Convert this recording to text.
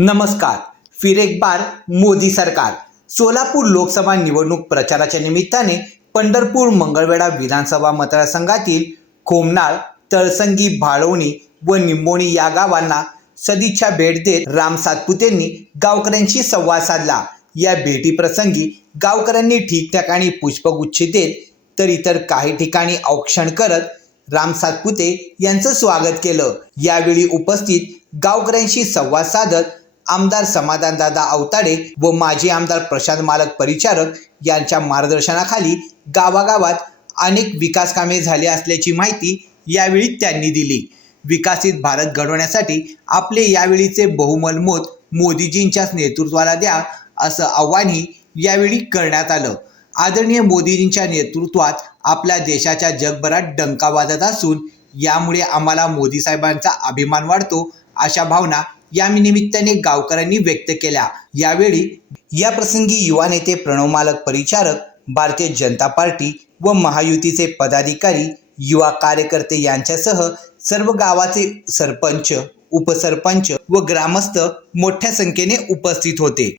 नमस्कार. फिर एक बार मोदी सरकार. सोलापूर लोकसभा निवडणूक प्रचाराच्या निमित्ताने पंढरपूर मंगळवेढा विधानसभा मतदारसंघातील खोमनाळ तळसंगी भाळवणी व निंबोणी या गावांना सदिच्छा भेट देत राम सातपुतेंनी गावकऱ्यांशी संवाद साधला. या भेटीप्रसंगी गावकऱ्यांनी ठिकठिकाणी पुष्पगुच्छ देत तर इतर काही ठिकाणी औक्षण करत राम सातपुते यांचं स्वागत केलं. यावेळी उपस्थित गावकऱ्यांशी संवाद साधत आमदार समाधानदादा अवताडे व माजी आमदार प्रशांत मालक परिचारक यांच्या मार्गदर्शनाखाली गावागावात अनेक विकास कामे झाली असल्याची माहिती यावेळी त्यांनी दिली. विकसित भारत घडवण्यासाठी आपले यावेळीचे बहुमल मत मोदीजींच्याच नेतृत्वाला द्या असं आव्हानही यावेळी करण्यात आलं. आदरणीय मोदीजींच्या नेतृत्वात आपल्या देशाच्या जगभरात डंका वाजत असून यामुळे आम्हाला मोदी साहेबांचा अभिमान वाढतो अशा भावना या निमित्ताने गावकऱ्यांनी व्यक्त केल्या. यावेळी या प्रसंगी युवा नेते प्रणव मालक परिचारक भारतीय जनता पार्टी व महायुतीचे पदाधिकारी युवा कार्यकर्ते यांच्यासह सर्व गावाचे सरपंच उपसरपंच व ग्रामस्थ मोठ्या संख्येने उपस्थित होते.